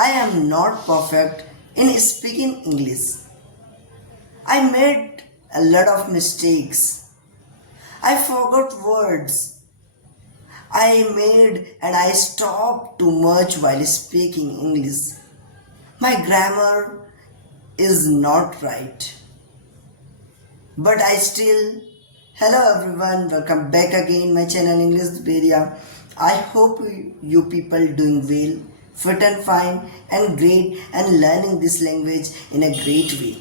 I am not perfect in speaking English. I made a lot of mistakes. I forgot words. I made and I stopped too much while speaking English. My grammar is not right. But I still, hello everyone, welcome back again my channel English Bedia. I hope you people doing well, fit and fine and great and learning this language in a great way.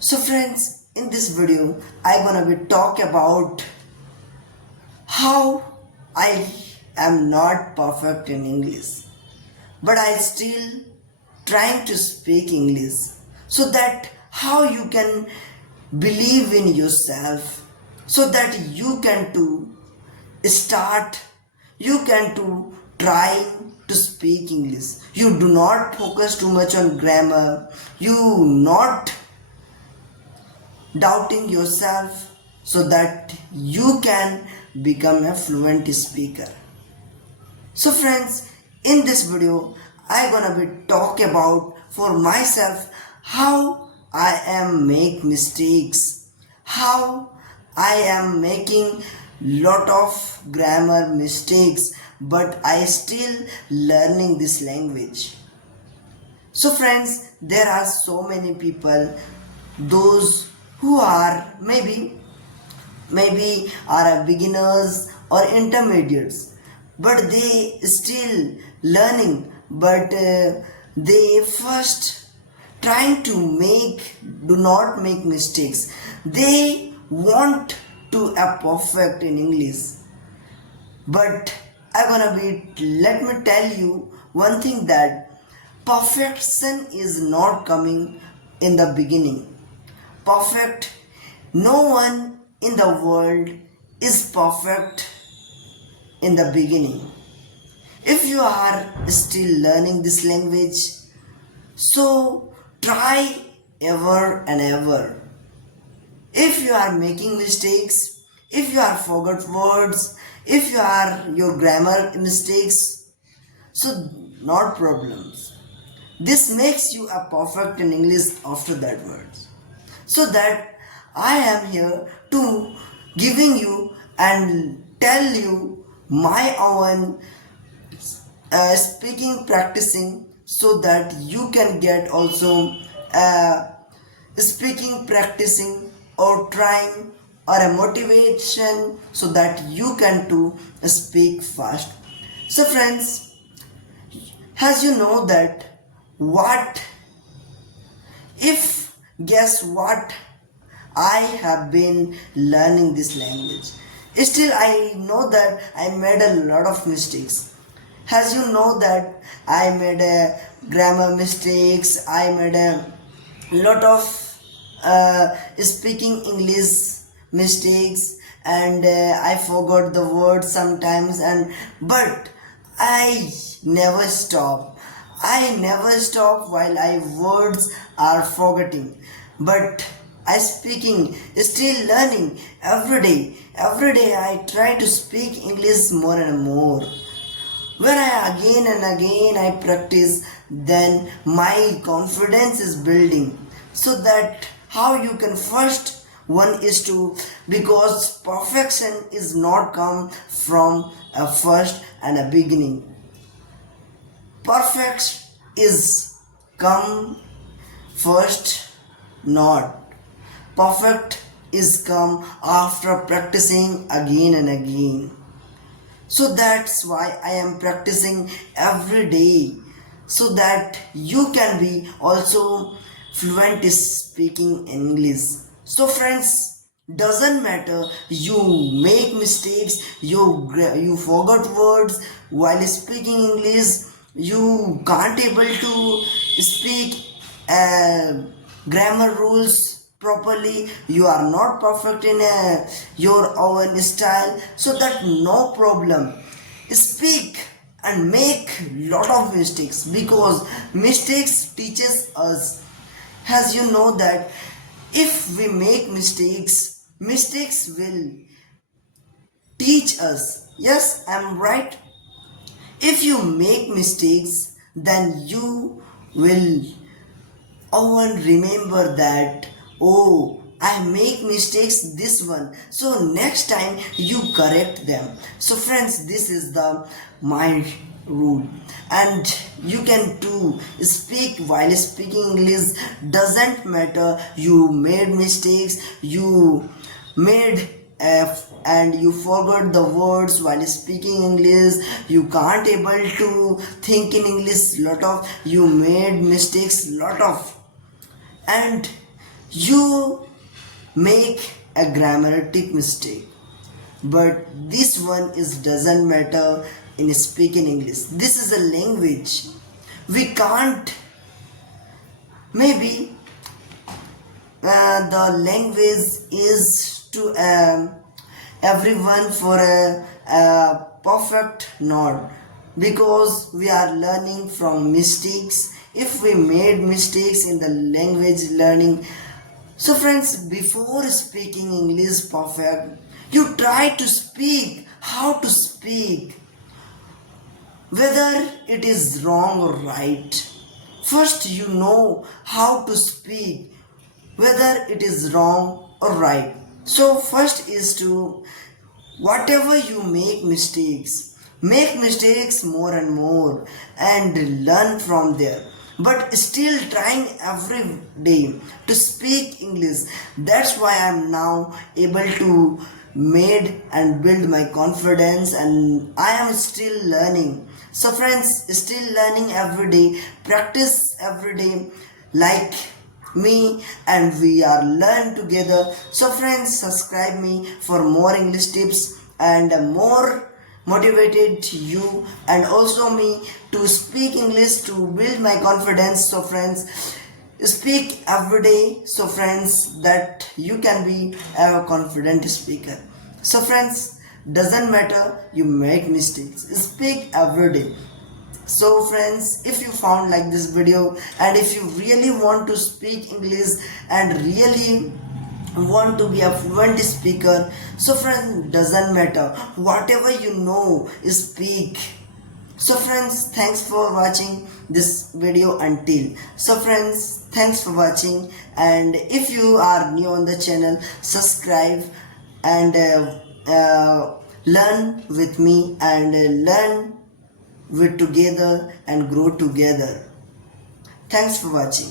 So friends, in this video, I gonna be talk about how I am not perfect in English, but I still trying to speak English so that how you can believe in yourself so that you can to start you can to try to speak English. You do not focus too much on grammar, you not doubting yourself so that you can become a fluent speaker. So friends, in this video I gonna be talk about for myself how I am make mistakes, how I am making lot of grammar mistakes, but I still learning this language. So friends, there are so many people, those who are maybe are beginners or intermediates, but they still learning, but they first trying to do not make mistakes. They want to a perfect in English, but let me tell you one thing, that perfection is not coming in the beginning. Perfect, no one in the world is perfect in the beginning. If you are still learning this language, so try ever and ever. If you are making mistakes, if you are forgot words, if you are your grammar mistakes, so not problems. This makes you a perfect in English after that words. So that I am here to giving you and tell you my own speaking practicing so that you can get also speaking practicing or trying or a motivation so that you can to speak fast. So friends, as you know that what if guess what, I have been learning this language, still I know that I made a lot of mistakes. As you know that I made a grammar mistakes, I made a lot of speaking English mistakes, and I forgot the words sometimes, and but I never stop. I never stop while I words are forgetting, but I speaking still learning every day. Every day I try to speak English more and more. When I again and again I practice, then my confidence is building. So that how you can first one is to, because perfection is not come from a first and a beginning. Perfect is come first, not. Perfect is come after practicing again and again. So that's why I am practicing every day so that you can be also fluent in speaking English. So friends, doesn't matter you make mistakes, you forgot words while speaking English, you can't able to speak grammar rules properly, you are not perfect in your own style, so that no problem, speak and make lot of mistakes, because mistakes teaches us. As you know that if we make mistakes, mistakes will teach us. Yes, I'm right. If you make mistakes, then you will often remember that, oh, I make mistakes this one, so next time you correct them. So friends, this is the my rule, and you can too speak. While speaking English doesn't matter, you made mistakes, you made and you forgot the words while speaking English, you can't able to think in English lot of, you made mistakes lot of, and you make a grammatic mistake, but this one is doesn't matter in speaking English. This is a language, we can't, maybe the language is to everyone for a perfect not, because we are learning from mistakes. If we made mistakes in the language learning, so friends, before speaking English perfect, you try to speak how to speak, whether it is wrong or right. First you know how to speak, whether it is wrong or right. So first is to, whatever you make mistakes more and more and learn from there, but still trying every day to speak English. That's why I'm now able to made and build my confidence, and I am still learning. So friends, still learning every day, practice every day like me, and we are learn together. So friends, subscribe me for more English tips and more motivated you and also me to speak English, to build my confidence. So friends, speak every day, so friends, that you can be a confident speaker. So friends, doesn't matter you make mistakes, speak every day. So friends, if you found like this video, and if you really want to speak English and really want to be a fluent speaker, so friends, doesn't matter whatever you know, speak. So friends, thanks for watching this video until. So friends, thanks for watching, and if you are new on the channel, subscribe and learn with me and learn with together and grow together. Thanks for watching.